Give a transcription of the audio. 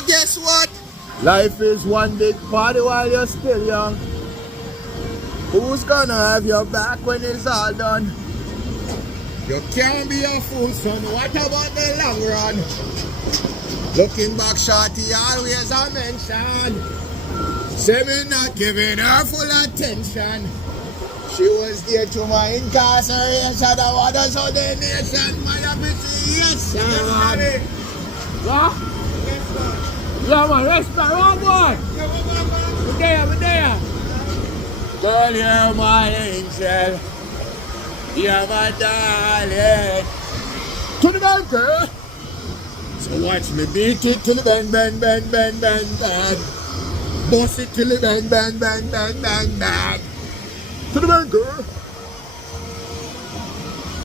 But guess what? Life is one big party while you're still young. Who's gonna have your back when it's all done? You can't be a fool, son. What about the long run? Looking back, shorty always a mention. Say me not giving her full attention. She was there to my incarceration. I was on the nation. My appreciation. What? Yeah, man, respect, oh boy. I'm there. Girl, you're my angel. You're my darling. To the bank, girl. So watch me beat it till the bang, bang, bang, bang, bang, bang. Boss it till the bang, bang, bang, bang, bang, bang. To the bank, girl.